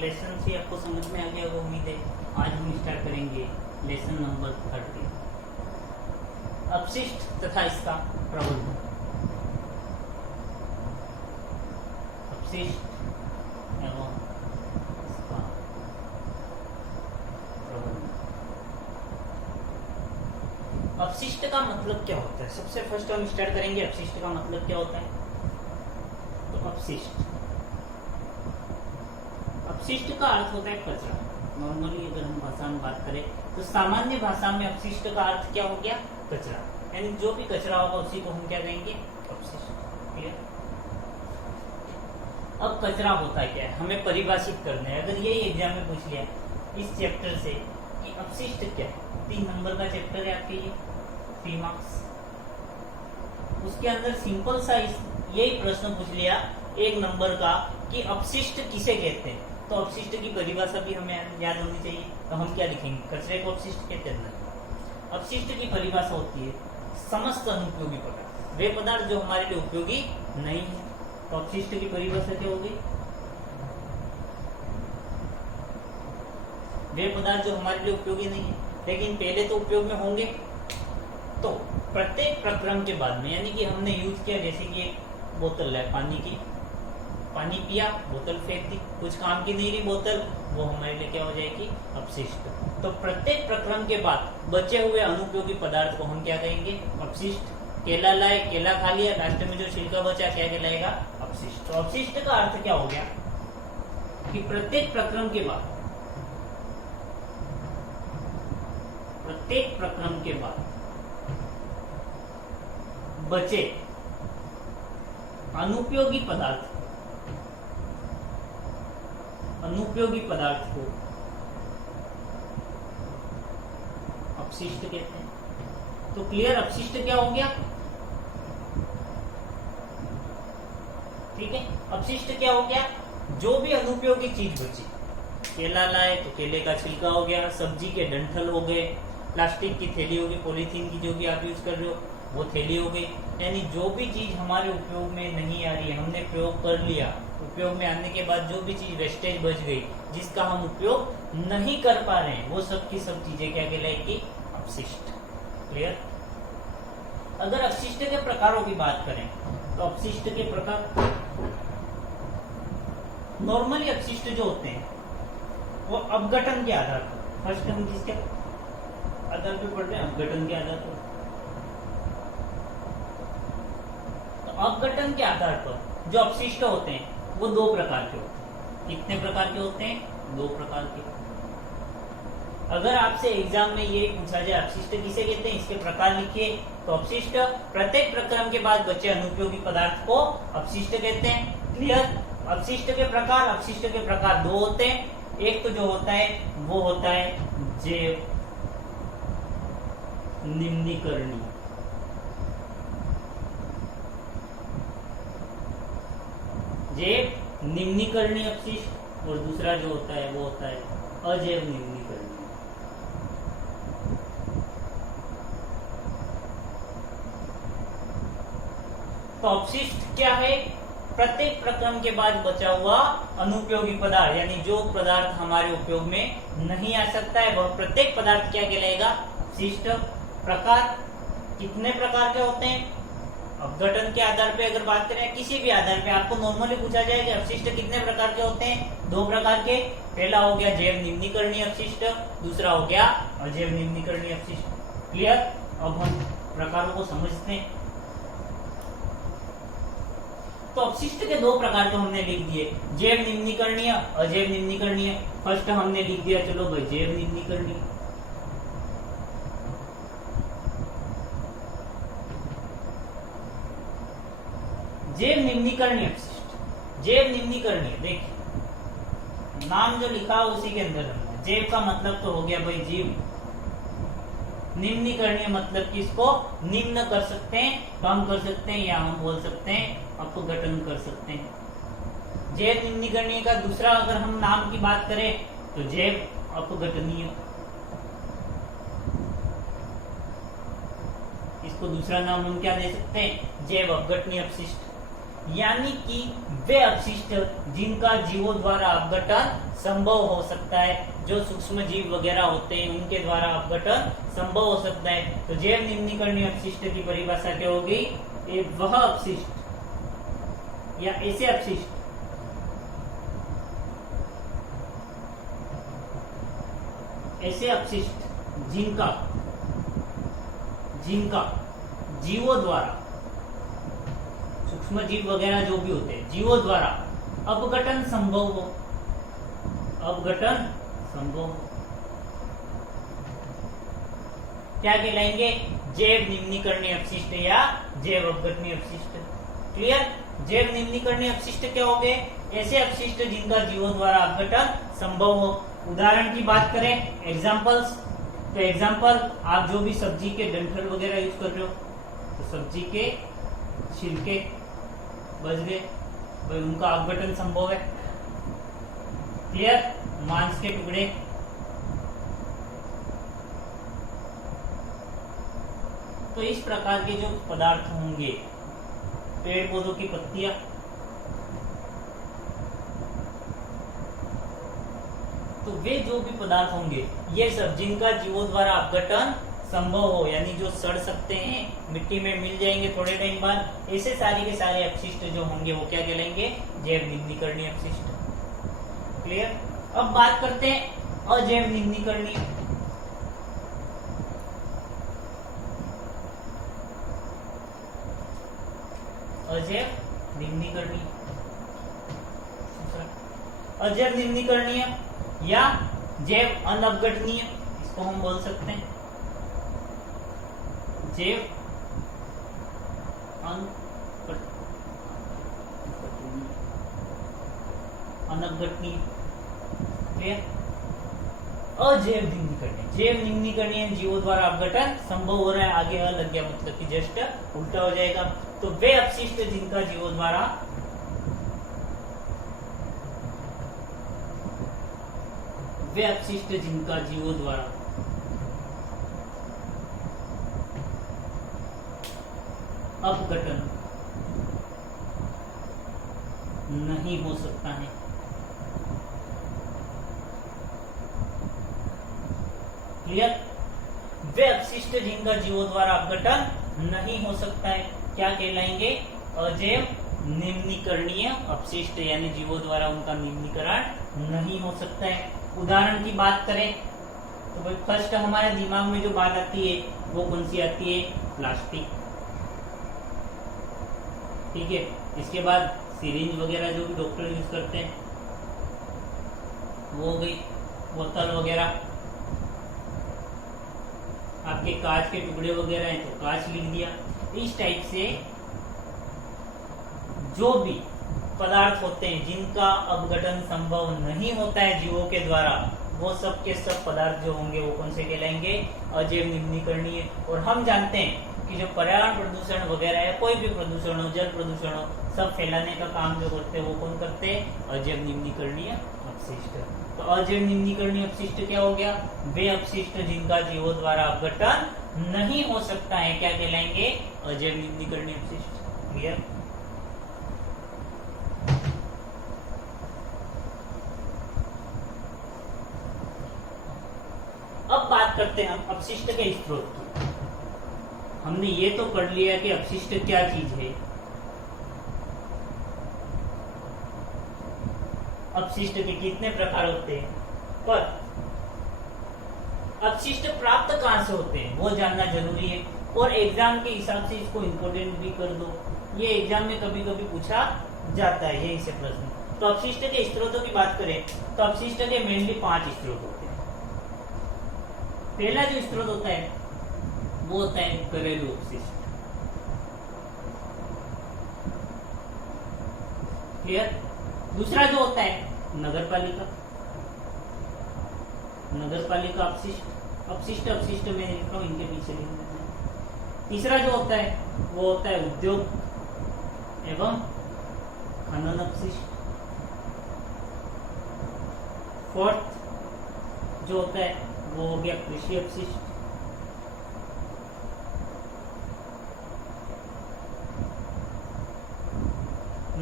Lesson से आपको समझ में आ गया होगा उम्मीद है। आज हम स्टार्ट करेंगे लेसन नंबर 30, अपशिष्ट तथा इसका प्रबंधन। अपशिष्ट एवं इसका प्रबंधन। अपशिष्ट का मतलब क्या होता है? सबसे फर्स्ट हम स्टार्ट करेंगे अपशिष्ट का मतलब क्या होता है। तो अपशिष्ट का अर्थ होता है कचरा। नॉर्मली अगर हम भाषा में बात करें तो सामान्य भाषा में अपशिष्ट का अर्थ क्या हो गया? कचरा। यानी जो भी कचरा होगा उसी को हम क्या कहेंगे? अपशिष्ट। क्लियर? अब कचरा होता क्या है हमें परिभाषित करना है। अगर यही एग्जाम में पूछ लिया इस चैप्टर से कि अपशिष्ट क्या है, 3 नंबर का चैप्टर है आपके लिए, 3 मार्क्स। उसके अंदर सिंपल सा यही प्रश्न पूछ लिया 1 नंबर का कि अपशिष्ट किसे कहते हैं, तो अपशिष्ट की परिभाषा भी हमें याद होनी चाहिए। तो हम क्या लिखेंगे? कचरे को अपशिष्ट कहते हैं। अपशिष्ट की परिभाषा होती है समस्त अनुपयोगी पदार्थ, वे पदार्थ जो हमारे लिए उपयोगी नहीं है। तो अपशिष्ट की परिभाषा क्या होगी? वे पदार्थ जो हमारे लिए उपयोगी नहीं है लेकिन पहले तो उपयोग में होंगे। तो प्रत्येक प्रक्रम के बाद में, यानी कि हमने यूज किया, जैसे कि एक बोतल है पानी की, पानी पिया, बोतल फेंक दी, कुछ काम की नहीं रही बोतल, वो हमारे लिए क्या हो जाएगी? अपशिष्ट। तो प्रत्येक प्रक्रम के बाद बचे हुए अनुपयोगी पदार्थ को हम क्या कहेंगे? अपशिष्ट। केला लाए, केला खा लिया, लास्ट में जो छिलका बचा क्या कहलाएगा? अपशिष्ट। तो अपशिष्ट का अर्थ क्या हो गया कि प्रत्येक प्रक्रम के बाद, प्रत्येक प्रक्रम के बाद बचे अनुपयोगी पदार्थ, अनुपयोगी पदार्थ को अपशिष्ट कहते हैं। तो क्लियर? अपशिष्ट क्या हो गया? ठीक है, अपशिष्ट क्या हो गया? जो भी अनुपयोगी चीज बची, केला लाए तो केले का छिलका हो गया, सब्जी के डंठल हो गए, प्लास्टिक की थैली होगी, पॉलीथीन की जो भी आप यूज कर रहे हो वो थैली हो गई। यानी जो भी चीज हमारे उपयोग में नहीं आ रही है, हमने प्रयोग कर लिया, उपयोग में आने के बाद जो भी चीज वेस्टेज बच गई, जिसका हम उपयोग नहीं कर पा रहे हैं, वो सब की सब चीजें क्या कहलाएगी? अपशिष्ट। क्लियर? अगर अपशिष्ट के प्रकारों की बात करें तो अपशिष्ट के प्रकार, नॉर्मली अपशिष्ट जो होते हैं वो अपघटन के आधार पर, फर्स्ट हम किसके आधार पर पढ़ रहे हैं? अपघटन के आधार पर। तो अपघटन के आधार पर जो अपशिष्ट होते हैं वो 2 प्रकार के होते हैं। कितने प्रकार के होते हैं? 2 प्रकार के। अगर आपसे एग्जाम में ये पूछा जाए अपशिष्ट किसे कहते हैं, इसके प्रकार लिखिए, तो अपशिष्ट प्रत्येक प्रक्रम के बाद बचे अनुपयोगी पदार्थ को अपशिष्ट कहते हैं। क्लियर? अपशिष्ट के प्रकार, अपशिष्ट के प्रकार 2 होते हैं। एक तो जो होता है वो होता है जैव निम्नीकरणीय, जैव निम्नीकरणीय अपशिष्ट, और दूसरा जो होता है वो होता है अजैव निम्नीकरणीय। तो अपशिष्ट क्या है? प्रत्येक प्रक्रम के बाद बचा हुआ अनुपयोगी पदार्थ, यानी जो पदार्थ हमारे उपयोग में नहीं आ सकता है वह प्रत्येक पदार्थ क्या कहलाएगा? अपशिष्ट। प्रकार कितने प्रकार के होते हैं? अपघटन के आधार पे अगर बात करें, किसी भी आधार पे आपको नॉर्मली पूछा जाए कि अपशिष्ट कितने प्रकार के होते हैं? 2 प्रकार के। पहला हो गया जैव निम्नीकरणीय अपशिष्ट, दूसरा हो गया अजैव निम्नीकरणीय अपशिष्ट। क्लियर? अब हम प्रकारों को समझते हैं। तो अपशिष्ट के 2 प्रकार तो हमने लिख दिए, जैव निम्नीकरणीय, अजैव निम्नीकरणीय। फर्स्ट हमने लिख दिया, चलो भाई, जैव निम्नीकरणीय। जैव निम्नीकरणीय अपशिष्ट, जैव निम्नीकरणीय, देखिए नाम जो लिखा उसी के अंदर हमने, जैव का मतलब तो हो गया भाई जीव, निम्नीकरणीय मतलब कि इसको निम्न कर सकते हैं, कम कर सकते हैं, या हम बोल सकते हैं अपघटन कर सकते हैं। जैव निम्नीकरणीय का दूसरा अगर हम नाम की बात करें तो जैव अपघटनीय, इसको दूसरा नाम हम क्या दे सकते हैं? जैव अपघटनीय अपशिष्ट। यानी कि वे अपशिष्ट जिनका जीवों द्वारा अपघटन संभव हो सकता है, जो सूक्ष्म जीव वगैरह होते हैं उनके द्वारा अपघटन संभव हो सकता है। तो जैव निम्नीकरणीय अपशिष्ट की परिभाषा क्या होगी? ये वह अपशिष्ट या ऐसे अपशिष्ट जिनका जीवों द्वारा, सूक्ष्म जीव वगैरह जो भी होते हैं, जीवों द्वारा अपघटन संभव हो, क्या कहलाएंगे? जैव निम्नीकरणीय अपशिष्ट या जैव अपघटनीय अपशिष्ट। क्लियर? जैव निम्नीकरणीय अपशिष्ट क्या हो गए? ऐसे अपशिष्ट जिनका जीवों द्वारा अपघटन संभव हो। उदाहरण की बात करें, एग्जांपल्स, तो एग्जांपल आप जो भी सब्जी के डंठल वगैरह यूज कर रहे हो, तो सब्जी के छिलके बच गए, भाई उनका अपघटन संभव है। क्लियर? मांस के टुकड़े, तो इस प्रकार के जो पदार्थ होंगे, पेड़ पौधों की पत्तियां, तो वे जो भी पदार्थ होंगे, ये सब जिनका जीवों द्वारा अपघटन संभव हो, यानी जो सड़ सकते हैं, मिट्टी में मिल जाएंगे थोड़े टाइम बाद, ऐसे सारे के सारे अपशिष्ट जो होंगे वो क्या कहलाएंगे? जैव निम्नीकरणीय अपशिष्ट। क्लियर? अब बात करते हैं अजैव निम्नीकरणीय। अजैव निम्नीकरणीय या जैव अनअपघटनीय, इसको हम बोल सकते हैं जैव अनअपघटनीय। क्लियर? अजैव निम्नीकरणीय, जैव निम्नीकरणीय जीवों द्वारा अपघटन संभव हो रहा है, आगे अ लग गया मतलब कि जस्ट उल्टा हो जाएगा। तो वे अपशिष्ट जिनका जीवों द्वारा अपघटन नहीं हो सकता है। क्लियर? वे अपशिष्ट जिनका जीवों द्वारा अपघटन नहीं हो सकता है क्या कहलाएंगे? अजैव निम्नीकरणीय अपशिष्ट, यानी जीवों द्वारा उनका निम्नीकरण नहीं हो सकता है। उदाहरण की बात करें तो भाई फर्स्ट हमारे दिमाग में जो बात आती है वो कौन सी आती है? प्लास्टिक। ठीक है, इसके बाद सिरिंज वगैरह जो भी डॉक्टर यूज करते हैं वो हो गई, बोतल वगैरह, आपके कांच के टुकड़े वगैरह हैं तो कांच लिख दिया। इस टाइप से जो भी पदार्थ होते हैं जिनका अपघटन संभव नहीं होता है जीवों के द्वारा, वो सब के सब पदार्थ जो होंगे वो कौन से कहलाएंगे? अजैव निम्नीकरणीय। और हम जानते हैं कि जो पर्यावरण प्रदूषण वगैरह है, कोई भी प्रदूषण हो, जल प्रदूषण हो, सब फैलाने का काम जो करते हैं वो कौन करते हैं? अजैव निम्नीकरणीय अपशिष्ट। तो अजैव निम्नीकरणीय अपशिष्ट क्या हो गया? वे अपशिष्ट जिनका जीवों द्वारा अपघटन नहीं हो सकता है क्या कहलाएंगे? अजैव निम्नीकरणीय अपशिष्ट। क्लियर? अब बात करते हैं हम अपशिष्ट के स्रोत की। हमने ये तो पढ़ लिया कि अपशिष्ट क्या चीज है। अपशिष्ट के कितने प्रकार होते हैं, पर अपशिष्ट प्राप्त कहां से होते हैं वो जानना जरूरी है। और एग्जाम के हिसाब से इसको इंपोर्टेंट भी कर दो, ये एग्जाम में कभी कभी पूछा जाता है यही से प्रश्न। तो अपशिष्ट के स्रोतों की बात करें तो अपशिष्ट के मेनली 5 स्रोत होते हैं। पहला जो स्रोत होता है वो होता है घरेलू अपशिष्ट। क्लियर? दूसरा जो होता है नगरपालिका अपशिष्ट में लिखा हूं, इनके पीछे लिख देते हैं। तीसरा जो होता है वो होता है उद्योग एवं खनन अपशिष्ट। फोर्थ जो होता है वो हो गया कृषि अपशिष्ट।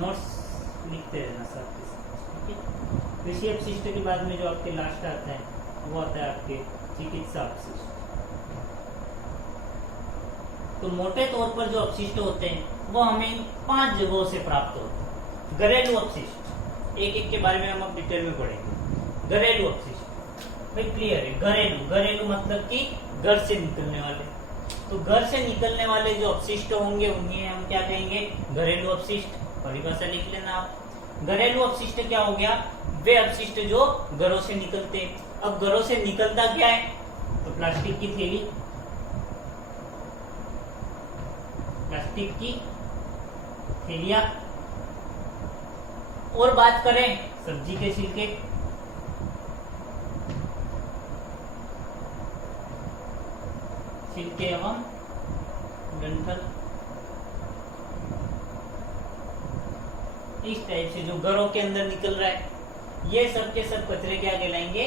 नोट्स लिखते रहना साथ के साथ, ठीक है। कृषि अपशिष्ट के बाद में जो आपके लास्ट आता है वो आता है आपके चिकित्सा अपशिष्ट। तो मोटे तौर पर जो अपशिष्ट होते हैं वो हमें 5 जगहों से प्राप्त होते हैं। घरेलू अपशिष्ट, एक एक के बारे में हम अब डिटेल में पढ़ेंगे। घरेलू अपशिष्ट भाई क्लियर है, घरेलू, घरेलू मतलब कि घर से निकलने वाले। तो घर से निकलने वाले जो अपशिष्ट होंगे उन्हें हम क्या कहेंगे, घरेलू अपशिष्ट। परिभाषा लिख लेना आप। घरेलू अपशिष्ट क्या हो गया, वे अपशिष्ट जो घरों से निकलते हैं। अब घरों से निकलता क्या है, तो प्लास्टिक की थैली, प्लास्टिक की थैलियां, और बात करें सब्जी के छिलके, छिलके एवं डंठल, इस टाइप से जो घरों के अंदर निकल रहा है, ये सब के सब कचरे क्या कहलाएंगे,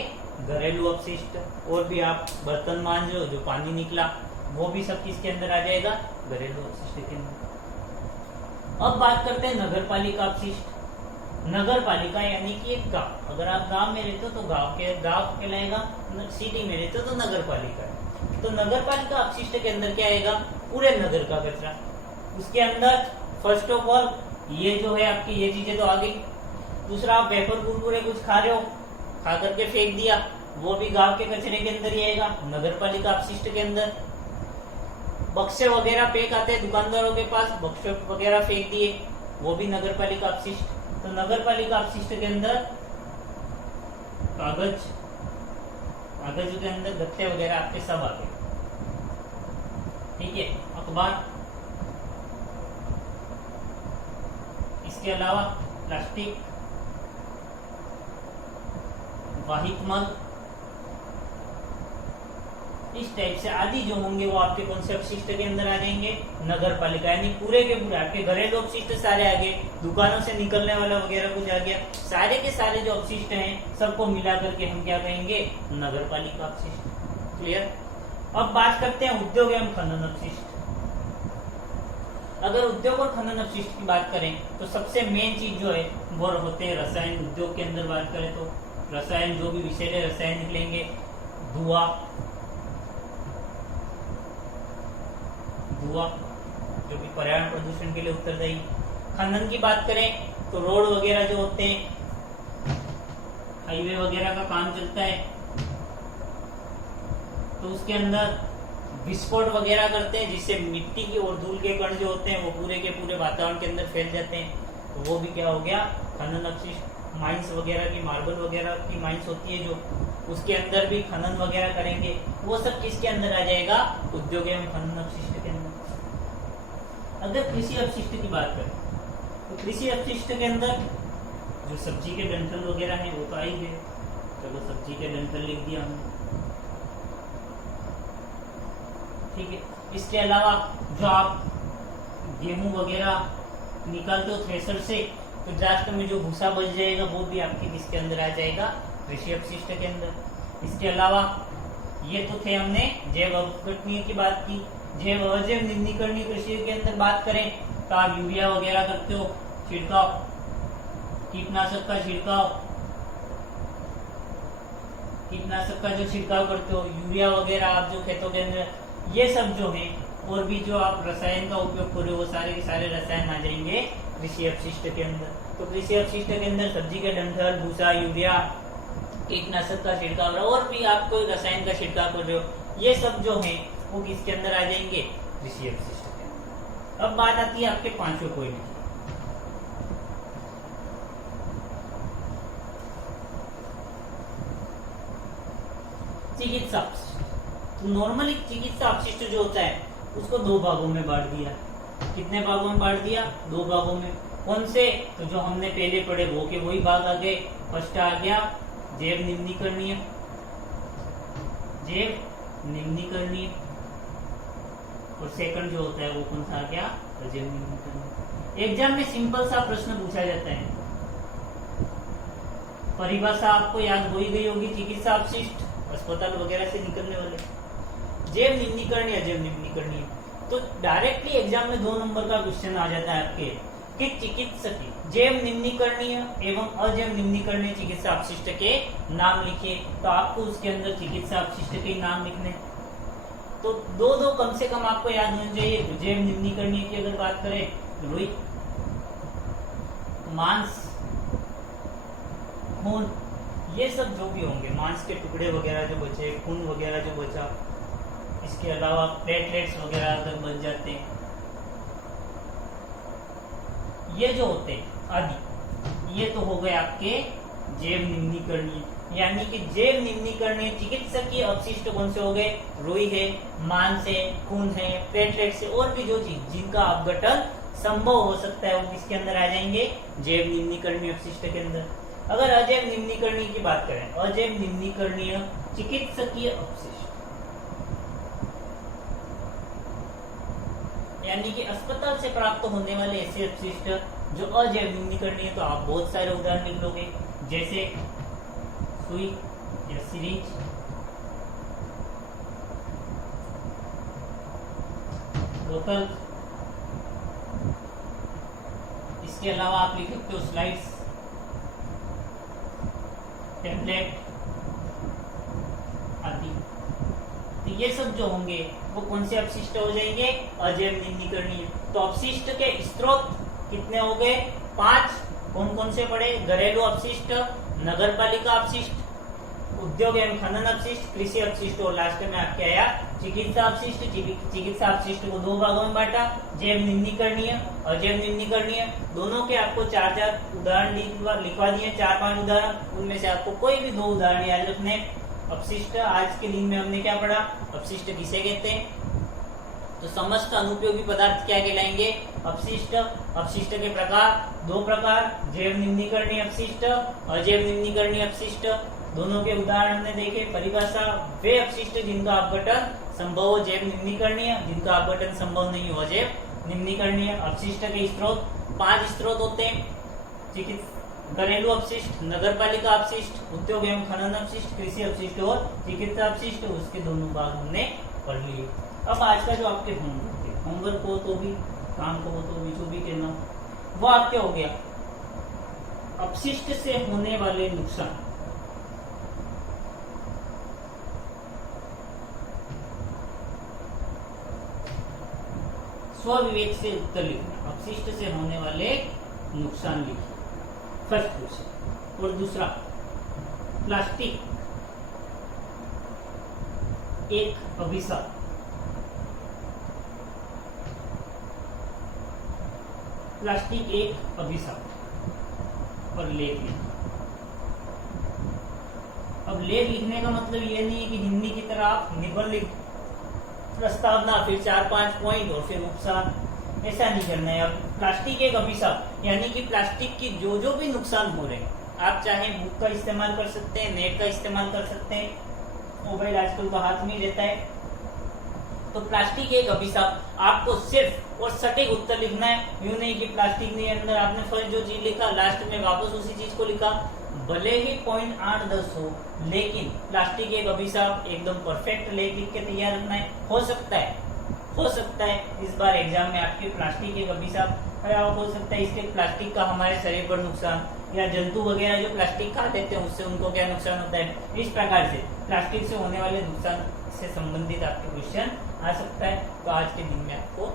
घरेलू अपशिष्ट। और भी आप बर्तन मांजो, जो पानी निकला वो भी सब किसके अंदर आ जाएगा, घरेलू अपशिष्ट के अंदर। अब बात करते हैं नगर पालिका अपशिष्ट। नगर पालिका यानी कि एक गांव, अगर आप गांव में रहते हो तो गांव कहलाएगा, सिटी में रहते हो तो नगर पालिका। तो नगर पालिका अपशिष्ट के अंदर क्या आएगा, पूरे नगर का कचरा। उसके अंदर फर्स्ट ऑफ ऑल ये जो है आपकी ये चीजें तो आ गई। दूसरा, आप वेफर कुरकुरे कुछ खा रहे हो, खा करके फेंक दिया, वो भी गांव के कचरे के अंदर ही आएगा, नगर पालिका अपशिष्ट के अंदर। बक्से वगैरह पैक आते हैं दुकानदारों के पास, बक्से वगैरह फेंक दिए, वो भी नगर पालिका अपशिष्ट। तो नगर पालिका अपशिष्ट के अंदर कागज, कागज के अंदर गत्ते वगैरह आपके सब आ गए, ठीक है। अखबार, इसके अलावा प्लास्टिक, वाहिक मल, इस टाइप से आदि जो होंगे वो आपके कौन से अपशिष्ट के अंदर आ जाएंगे, नगर पालिका। यानी पूरे के पूरे आपके घरेलू अपशिष्ट सारे आ गए, दुकानों से निकलने वाला वगैरह कुछ आ गया, सारे के सारे जो अपशिष्ट हैं सबको मिला करके हम क्या कहेंगे, नगर पालिका अपशिष्ट। क्लियर। अब बात करते हैं उद्योग एवं खनन अपशिष्ट। अगर उद्योग और खनन अपशिष्ट की बात करें तो सबसे मेन चीज जो है वो होते हैं रसायन। उद्योग के अंदर बात करें तो रसायन, जो भी विषैले रसायन निकलेंगे, धुआं, जो कि पर्यावरण प्रदूषण के लिए उत्तरदायी। खनन की बात करें तो रोड वगैरह जो होते हैं, हाईवे वगैरह का काम चलता है, तो उसके अंदर विस्फोट वगैरह करते हैं जिससे मिट्टी की और धूल के कण जो होते हैं वो पूरे के पूरे वातावरण के अंदर फैल जाते हैं, तो वो भी क्या हो गया, खनन अपशिष्ट। माइंस वगैरह की, मार्बल वगैरह की माइंस होती है जो, उसके अंदर भी खनन वगैरह करेंगे, वो सब किसके अंदर आ जाएगा, उद्योग एवं खनन अपशिष्ट के अंदर। अगर कृषि अपशिष्ट की बात करें तो कृषि अपशिष्ट के अंदर जो सब्जी के डंठल वगैरह हैं वो तो आ ही गए, चलो सब्जी के डंठल लिख दिया हमने, ठीक है। इसके अलावा जो आप गेहूं वगैरह निकालते हो थ्रेसर से, तो लास्ट में जो भूसा बच जाएगा वो भी आपके किसके अंदर आ जाएगा, कृषि अपशिष्ट के अंदर। इसके अलावा ये तो थे हमने जैव अपघटनीय की बात की। जैव अजैव निम्नीकरणीय कृषि के अंदर बात करें तो आप यूरिया वगैरह करते हो, छिड़काव, कीटनाशक का छिड़काव, कीटनाशक का जो छिड़काव करते हो, यूरिया वगैरह आप जो खेतों के अंदर, ये सब जो है, और भी जो आप रसायन का उपयोग कर रहे हो वो सारे के सारे रसायन आ जाएंगे कृषि अपशिष्ट के अंदर। तो कृषि अपशिष्ट के अंदर सब्जी के डंठल, भूसा, यूरिया, कीटनाशक का छिड़काव और भी आप कोई रसायन का छिड़काव कर रहे हो, ये सब जो है वो किसके अंदर आ जाएंगे, कृषि अपशिष्ट के अंदर। अब बात आती है आपके पांचों पॉइंट की। चिकित्सा अपशिष्ट। तो नॉर्मली चिकित्सा अपशिष्ट जो होता है उसको दो भागों में बांट दिया। कितने भागों में बांट दिया, दो भागों में। कौन से, तो जो हमने पहले पढ़े वो के वही भाग आ गए। फर्स्ट आ गया जैव निम्नीकरणीय, जैव निम्नीकरणीय, और सेकंड जो होता है वो कौन सा आ गया, अजैव निम्नीकरणीय। एग्जाम में सिंपल सा प्रश्न पूछा जाता है, परिभाषा आपको याद हो ही गई होगी, चिकित्सा अपशिष्ट अस्पताल वगैरह से निकलने वाले, जैव निम्नीकरणीय, अजैव निम्नीकरणीय। तो डायरेक्टली एग्जाम में 2 नंबर का क्वेश्चन आ जाता है आपके कि चिकित्सकीय जैव निम्नीकरणीय एवं अजैव निम्नीकरणीय चिकित्सा अपशिष्ट के नाम लिखिए। तो आपको उसके अंदर चिकित्सा अपशिष्ट के नाम लिखने, तो दो कम से कम आपको याद होना चाहिए। जैव निम्नीकरणीय की अगर बात करें, रुई, मांस, खून, ये सब जो भी होंगे, मांस के टुकड़े वगैरह जो बचे, खून वगैरह जो बचा, इसके अलावा प्लेटलेट्स वगैरह अगर बच जाते हैं, ये जो होते हैं आदि, ये तो हो गए आपके जैव निम्नीकरणीय। यानी कि जैव निम्नीकरणीय चिकित्सकीय अपशिष्ट कौन से हो गए? रुई है, मांस है, खून है, प्लेटलेट्स है, और भी जो चीज जिनका अपघटन संभव हो सकता है वो किसके अंदर आ जाएंगे? जैव निम्नीकरणीय अपशिष्ट के अंदर। अगर अजैव निम्नीकरणीय की बात करें, अजैव निम्नीकरणीय चिकित्सकीय अपशिष्ट यानी कि अस्पताल से प्राप्त होने वाले ऐसे अपशिष्ट जो अजैव निम्नीकरणीय, तो आप बहुत सारे उदाहरण लिख लोगे, जैसे सुई या सिरिंज, बोतल, इसके अलावा आप लिख सकते हो स्लाइड्स, टेम्पलेट आदि। तो ये सब जो होंगे वो कौन से अपशिष्ट हो जाएंगे? अजैव निम्नीकरणीय। तो अपशिष्ट के स्रोत कितने हो गए? 5। कौन कौन से पड़े? घरेलू अपशिष्ट, नगरपालिका अपशिष्ट, उद्योग एवं खनन अपशिष्ट, कृषि अपशिष्ट, और लास्ट में आपके आया चिकित्सा अपशिष्ट। चिकित्सा अपशिष्ट को 2 भागों में बांटा, जैव निम्नीकरणीय, अजैव निम्नीकरणीय। दोनों के आपको 4 उदाहरण लिखवा दिए, 4-5 उदाहरण, उनमें से आपको कोई भी 2 उदाहरण याद रखने। अपशिष्ट आज के दिन में हमने क्या पढ़ा? अपशिष्ट किसे कहते हैं? तो समस्त अनुपयोगी पदार्थ क्या कहलाएंगे? अपशिष्ट। अपशिष्ट के प्रकार 2 प्रकार, जैव निम्नीकरणीय अपशिष्ट, अजैव निम्नीकरणीय अपशिष्ट। दोनों के उदाहरण हमने देखे। परिभाषा, वे अपशिष्ट जिनका अपघटन संभव हो जैव निम्नीकरणीय, जिनका अपघटन संभव नहीं हो अजैव निम्नीकरणीय। अपशिष्ट के स्रोत 5 स्रोत होते हैं, घरेलू अपशिष्ट, नगरपालिका अपशिष्ट, उद्योग एवं खनन अपशिष्ट, कृषि अपशिष्ट और चिकित्सा अपशिष्ट। उसके दोनों भाग हमने पढ़ लिए। अब आज का जो आपके होमवर्क हो तो भी, काम को हो तो भी, जो भी कहना वो आपके हो गया अपशिष्ट से होने वाले नुकसान। स्वविवेक से उत्तर लिखना, अपशिष्ट से होने वाले नुकसान लिखिए, फर्स्ट क्वेश्चन। और दूसरा, प्लास्टिक एक अभिशाप। प्लास्टिक एक अभिशाप और लेख लिखना। अब लेख लिखने का मतलब ये नहीं है कि हिंदी की तरह आप निबंध लिख, प्रस्तावना, फिर 4-5 पॉइंट और फिर उपसार, ऐसा नहीं करना है। अब प्लास्टिक एक अभिशाप यानी कि प्लास्टिक की जो भी नुकसान हो रहे हैं, आप चाहे बुक का इस्तेमाल कर सकते हैं, नेट का इस्तेमाल कर सकते हैं, मोबाइल आजकल तो हाथ में रहता है। तो प्लास्टिक एक अभिशाप, आपको सिर्फ और सटीक उत्तर लिखना है। यूं नहीं कि प्लास्टिक नहीं अंदर, आपने फर्स्ट जो चीज लिखा लास्ट में वापस उसी चीज को लिखा, भले ही पॉइंट 8-10 हो, लेकिन प्लास्टिक एक अभिशाप एकदम परफेक्ट लेख लिख के तैयार रखना है। हो सकता है इस बार एग्जाम में आपके प्लास्टिक एक अभिशाप, हो सकता है इसके प्लास्टिक का हमारे शरीर पर नुकसान, या जंतु वगैरह जो प्लास्टिक खा लेते हैं उससे उनको क्या नुकसान होता है। इस प्रकार से प्लास्टिक से होने वाले नुकसान से संबंधित आपके क्वेश्चन आ सकता है। तो आज के दिन में आपको